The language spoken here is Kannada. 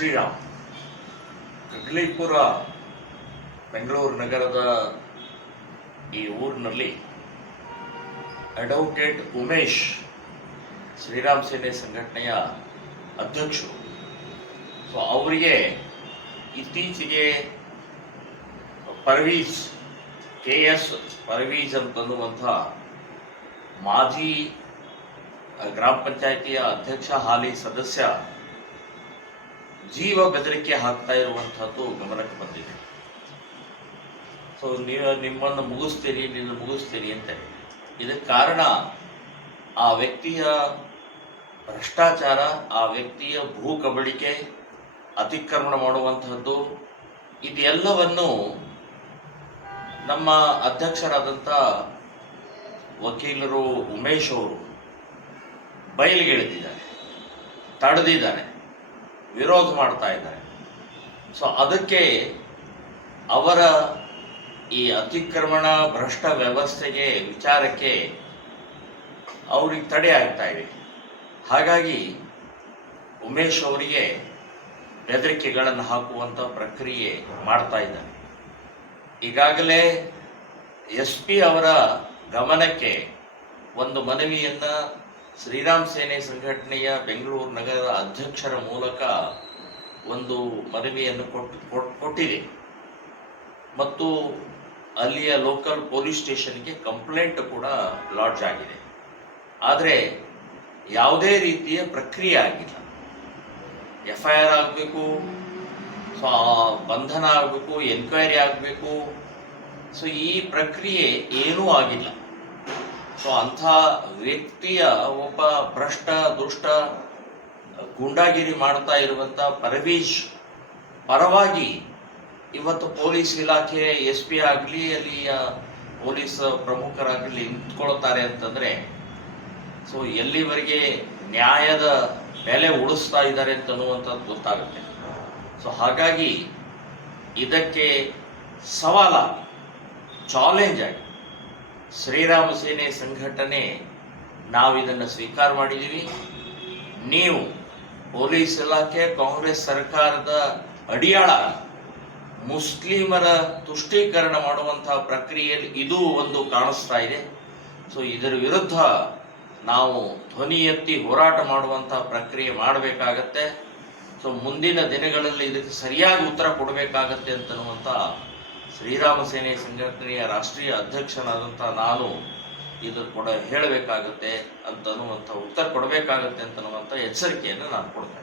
ಶ್ರೀರಾಮ್ ಕಗ್ಲಿಪುರ ಬೆಂಗಳೂರು ನಗರದ ಈ ಊರಿನಲ್ಲಿ ಅಡ್ವೊಕೇಟ್ ಉಮೇಶ್ ಶ್ರೀರಾಮ್ ಸೇನೆ ಸಂಘಟನೆಯ ಅಧ್ಯಕ್ಷರು. ಸೊ ಅವರಿಗೆ ಇತ್ತೀಚೆಗೆ ಪರ್ವೀಜ್ KS ಪರ್ವೀಜ್ ಅಂತನ್ನುವಂಥ ಮಾಜಿ ಗ್ರಾಮ ಪಂಚಾಯಿತಿಯ ಅಧ್ಯಕ್ಷ ಹಾಲಿ ಸದಸ್ಯ ಜೀವ ಬೆದರಿಕೆ ಹಾಕ್ತಾ ಇರುವಂಥದ್ದು ಗಮನಕ್ಕೆ ಬಂದಿದೆ. ಸೊ ನಿಮ್ಮನ್ನು ಮುಗಿಸ್ತೀನಿ ಅಂತ. ಇದಕ್ಕೆ ಕಾರಣ ಆ ವ್ಯಕ್ತಿಯ ಭ್ರಷ್ಟಾಚಾರ, ಆ ವ್ಯಕ್ತಿಯ ಭೂ ಕಬಳಿಕೆ, ಅತಿಕ್ರಮಣ ಮಾಡುವಂತಹದ್ದು, ಇದೆಲ್ಲವನ್ನು ನಮ್ಮ ಅಧ್ಯಕ್ಷರಾದಂಥ ವಕೀಲರು ಉಮೇಶ್ ಅವರು ಬಯಲಿಗೆಳೆದಿದ್ದಾರೆ, ತಡೆದಿದ್ದಾರೆ, ವಿರೋಧ ಮಾಡ್ತಾ ಇದ್ದಾರೆ. ಸೊ ಅದಕ್ಕೆ ಅವರ ಈ ಅತಿಕ್ರಮಣ ಭ್ರಷ್ಟ ವ್ಯವಸ್ಥೆಗೆ ವಿಚಾರಕ್ಕೆ ಅವ್ರಿಗೆ ತಡೆ ಆಗ್ತಾ ಇದೆ. ಹಾಗಾಗಿ ಉಮೇಶ್ ಅವರಿಗೆ ಬೆದರಿಕೆಗಳನ್ನು ಹಾಕುವಂಥ ಪ್ರಕ್ರಿಯೆ ಮಾಡ್ತಾ ಇದ್ದಾರೆ. ಈಗಾಗಲೇ SP ಅವರ ಗಮನಕ್ಕೆ ಒಂದು ಮನವಿಯನ್ನ ಶ್ರೀರಾಮ್ ಸೇನೆ ಸಂಘಟನೆಯ ಬೆಂಗಳೂರು ನಗರದ ಅಧ್ಯಕ್ಷರ ಮೂಲಕ ಒಂದು ಮನವಿಯನ್ನು ಕೊಟ್ಟಿದೆ ಮತ್ತು ಅಲ್ಲಿಯ ಲೋಕಲ್ ಪೊಲೀಸ್ ಸ್ಟೇಷನ್ಗೆ ಕಂಪ್ಲೇಂಟ್ ಕೂಡ ಲಾಡ್ಜ್ ಆಗಿದೆ. ಆದರೆ ಯಾವುದೇ ರೀತಿಯ ಪ್ರಕ್ರಿಯೆ ಆಗಿಲ್ಲ. FIR ಆಗಬೇಕು, ಸೊ ಬಂಧನ ಆಗಬೇಕು, ಎನ್ಕ್ವೈರಿ ಆಗಬೇಕು. ಸೊ ಈ ಪ್ರಕ್ರಿಯೆ ಏನೂ ಆಗಿಲ್ಲ. ಸೊ ಅಂಥ ವ್ಯಕ್ತಿಯ ಒಬ್ಬ ಭ್ರಷ್ಟ ದುಷ್ಟ ಗೂಂಡಾಗಿರಿ ಮಾಡ್ತಾ ಇರುವಂಥ ಪರ್ವೀಜ್ ಪರವಾಗಿ ಇವತ್ತು ಪೊಲೀಸ್ ಇಲಾಖೆ SP ಆಗಲಿ ಅಲ್ಲಿಯ ಪೊಲೀಸ್ ಪ್ರಮುಖರಾಗಲಿ ನಿಂತ್ಕೊಳ್ತಾರೆ ಅಂತಂದ್ರೆ ಸೊ ಎಲ್ಲಿವರೆಗೆ ನ್ಯಾಯದ ಬೆಲೆ ಉಳಿಸ್ತಾ ಇದ್ದಾರೆ ಅಂತನ್ನುವಂಥದ್ದು ಗೊತ್ತಾಗುತ್ತೆ. ಸೊ ಹಾಗಾಗಿ ಇದಕ್ಕೆ ಸವಾಲಾಗಿ, ಚಾಲೆಂಜ್ ಆಗಿ ಶ್ರೀರಾಮ ಸೇನೆ ಸಂಘಟನೆ ನಾವು ಇದನ್ನು ಸ್ವೀಕಾರ ಮಾಡಿದ್ದೀವಿ. ನೀವು ಪೊಲೀಸ್ ಇಲಾಖೆ, ಕಾಂಗ್ರೆಸ್ ಸರ್ಕಾರದ ಅಡಿಯಾಳ ಮುಸ್ಲಿಮರ ತುಷ್ಟೀಕರಣ ಮಾಡುವಂತಹ ಪ್ರಕ್ರಿಯೆಯಲ್ಲಿ ಇದು ಒಂದು ಕಾಣಿಸ್ತಾ ಇದೆ. ಸೊ ಇದರ ವಿರುದ್ಧ ನಾವು ಧ್ವನಿ ಎತ್ತಿ ಹೋರಾಟ ಮಾಡುವಂತಹ ಪ್ರಕ್ರಿಯೆ ಮಾಡಬೇಕಾಗತ್ತೆ. ಸೊ ಮುಂದಿನ ದಿನಗಳಲ್ಲಿ ಇದಕ್ಕೆ ಸರಿಯಾಗಿ ಉತ್ತರ ಕೊಡಬೇಕಾಗತ್ತೆ ಅಂತನ್ನುವಂಥ ಶ್ರೀರಾಮ ಸೇನೆ ಸಂಘಟನೆಯ ರಾಷ್ಟ್ರೀಯ ಅಧ್ಯಕ್ಷನಾದಂಥ ನಾನು ಇದು ಕೂಡ ಹೇಳಬೇಕಾಗತ್ತೆ ಅಂತನ್ನುವಂಥ, ಉತ್ತರ ಕೊಡಬೇಕಾಗತ್ತೆ ಅಂತನ್ನುವಂಥ ಎಚ್ಚರಿಕೆಯನ್ನು ನಾನು ಕೊಡ್ತೇನೆ.